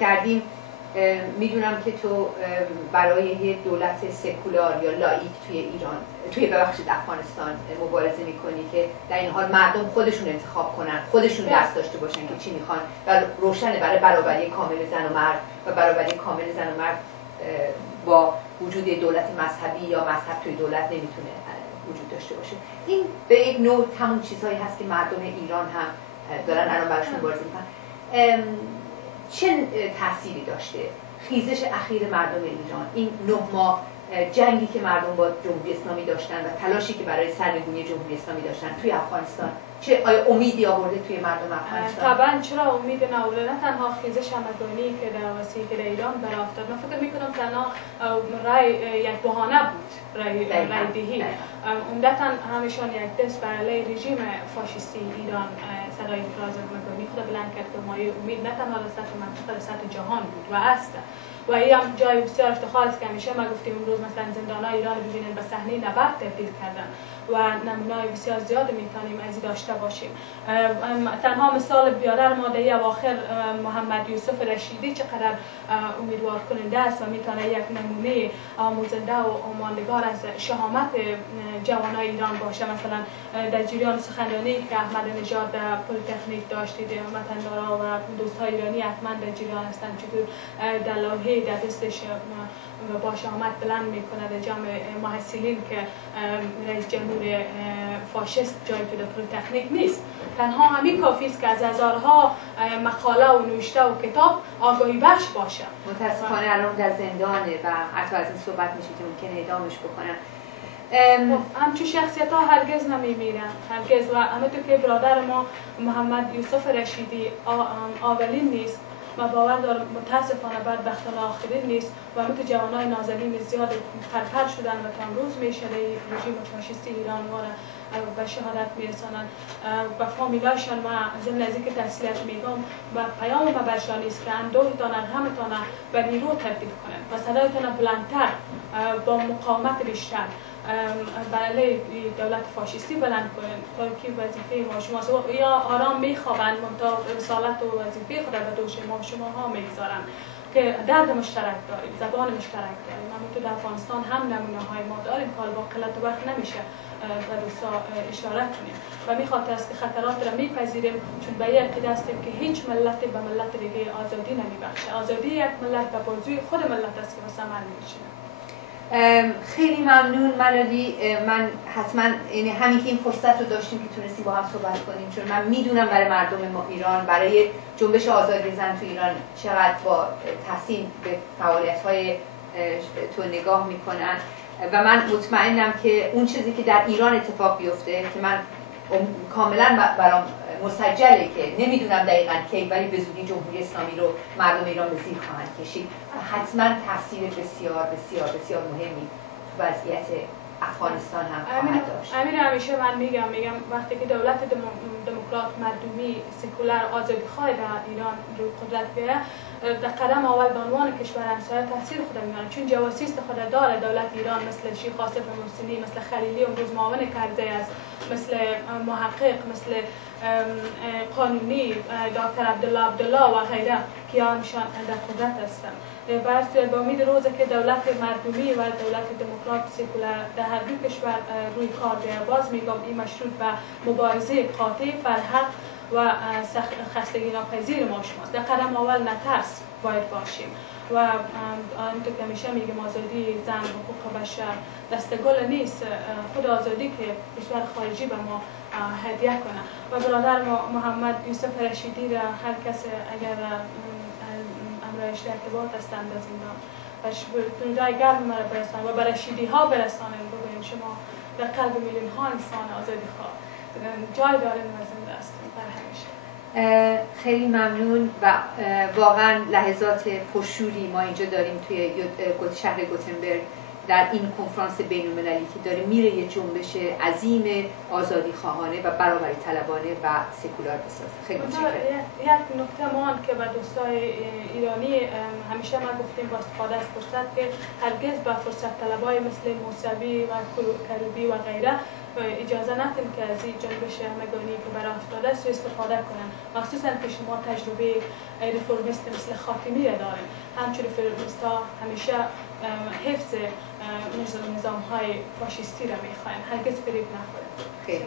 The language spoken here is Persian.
کردیم میدونم که تو برای یه دولت سکولار یا لاییک توی ایران ببخشید افغانستان مبارزه میکنی که در این حال مردم خودشون انتخاب کنن، خودشون دست داشته باشن که چی میخوان و روشنه برای برابری کامل زن و مرد و برابری کامل زن و مرد با وجود دولت مذهبی یا مذهب توی دولت نمیتونه وجود داشته باشه. این به یک نوع همون چیزهایی هست که مردم ایران هم دارن الان براشون مبارزه میکنن. چه تأثیری داشته خیزش اخیر مردم ایران، این 9 ماه جنگی که مردم با جمهوری اسلامی داشتن و تلاشی که برای سرنگونی جمهوری اسلامی داشتن توی افغانستان، چه آیا امیدی آورده توی مردم افغانستان؟ طبعا چرا امید نآورده، نه تنها خیزش همگانی که در وسیله که در ایران برافتاد، من فکر میکنم تنها رای یک بهانه بود، رای دهی. عمدتا همشان یک دست بر علیه رژیم فاشیستی ایران صدای اعتراض همگانی خود بلند کرد که مایه امید نه تنها در سطح منطقه، در سطح جهان بود و است. و این هم جای بسیار افتخار است که همیشه ما گفتیم امروز مثلا زندان‌های ایران ببینید به صحنه نبرد تبدیل کردن و نمونه‌های بسیار زیاد میتونیم از داشته باشیم. تنها مثال بیادر ما در اواخر محمد یوسف رشیدی چقدر امیدوار کننده است و میتونه یک نمونه آموزنده و آموزگار از شهامت جوانای ایران باشه. مثلا در جریان سخنرانی که احمد نژاد در پلی‌تکنیک داشتید، وطندارا و دوستای ایرانی حتما در جریان هستند چطور در لوحه در دستش با شهامت بلند میکنه در جمع محصلین که رئیس جمهور فاشیست جای تو در پلی‌تکنیک نیست. تنها همین کافی است که از هزارها مقاله و نوشته و کتاب آگاهی بخش باشه. متاسفانه الان در زندانه و حتی از این صحبت میشه که ممکنه اعدامش بکنن. همچون شخصیت ها هرگز نمیمیرن، هرگز. و همونطور که برادر ما محمد یوسف رشیدی اولین نیست، ما باور دارم متاسفانه بدبختانه آخرین نیست و همونطور جوانای نازنین زیاد پرپر شدن و تا امروز میشه رژیم فاشیستی ایران ما را به شهادت میرسانند. و فامیلایشان ما ضمن از اینکه تسلیت میگم و پیام ما برشان است که اندوهتان غمتان به نیرو تبدیل کنند و صدایتان بلندتر با مقاومت بیشتر برای دولت فاشیستی بلند کنند تا که وظیفه ما شماست. یا آرام میخوابند منتها رسالت و وظیفه خود به دوش شما ها میگذارند که درد مشترک داریم، زبان مشترک داریم. همونطور در افغانستان هم نمونه های ما داریم که با قلت وقت نمیشه و دوستا اشاره کنیم و میخواد است که خطرات را میپذیریم، چون به این عقیده هستیم که هیچ ملت به ملت دیگه آزادی نمیبخشه. آزادی یک ملت به بازوی خود ملت است که واسه من میشینه. خیلی ممنون ملالی. من حتما یعنی همین که این فرصت رو داشتیم که تونستیم با هم صحبت کنیم، چون من میدونم برای مردم ما ایران، برای جنبش آزادی زن تو ایران چقدر با تحسین به فعالیت‌های تو نگاه میکنن و من مطمئنم که اون چیزی که در ایران اتفاق بیفته که من کاملا برام مسجله که نمیدونم دقیقاً کی، ولی به زودی جمهوری اسلامی رو مردم ایران به زیر خواهند کشید و حتما تاثیر بسیار بسیار بسیار مهمی تو وضعیت افغانستان هم خواهد داشت. امیر همیشه من میگم وقتی که دولت دموکرات مردمی سکولار آزادیخواه در ایران روی قدرت بیاید، در قدم اول به عنوان کشور همسایه تاثیر خود میاره، چون جواسیس خود داره دولت ایران، مثل شیخ قاسم محسنی، مثل خلیلی امروز معاون کرده است، مثل محقق، مثل قانونی دکتر عبدالله و غیره که همشان در قدرت هستند. به امید روزی که دولت مردمی و دولت دموکرات سکولار در هر دو کشور روی کار بیاید، باز میگم این مشروط به مبارزه قاطع بر حق و خستگی ناپذیر ما شماست. در قدم اول نترس باید باشیم و همونطور که همیشه میگم آزادی زن، حقوق بشر دستگل نیست، خود آزادی که کشور خارجی به ما هدیه کنه. و برادر محمد یوسف رشیدی را هر کس اگر امرایش ارتباط هستند از این جای گرم مرا برسانند و به رشیدی ها برسانند. ببینید شما در قلب میلیون ها انسان آزادی خواه جای دارین و زنده هستیم بر همیشه. خیلی ممنون و واقعا لحظات پرشوری ما اینجا داریم توی شهر گوتنبرگ در این کنفرانس بین‌المللی که داره میره یه جنبش عظیم آزادی خواهانه و برابری طلبانه و سکولار بسازه. خیلی متشکرم. یک نکته مهم که به دوستای ایرانی همیشه ما گفتیم با استفاده از فرصت که هرگز با فرصت طلبای مثل موسوی و کروبی و غیره اجازه ندیم که از این جنبش همگانی که برای افتاده است استفاده کنن، مخصوصا که شما تجربه ریفورمیست مثل خاتمی را داریم. همچون ریفورمیست ها همیشه حفظ نظام های فاشیستی را میخواین، هرگز فریب نخورید. خیلی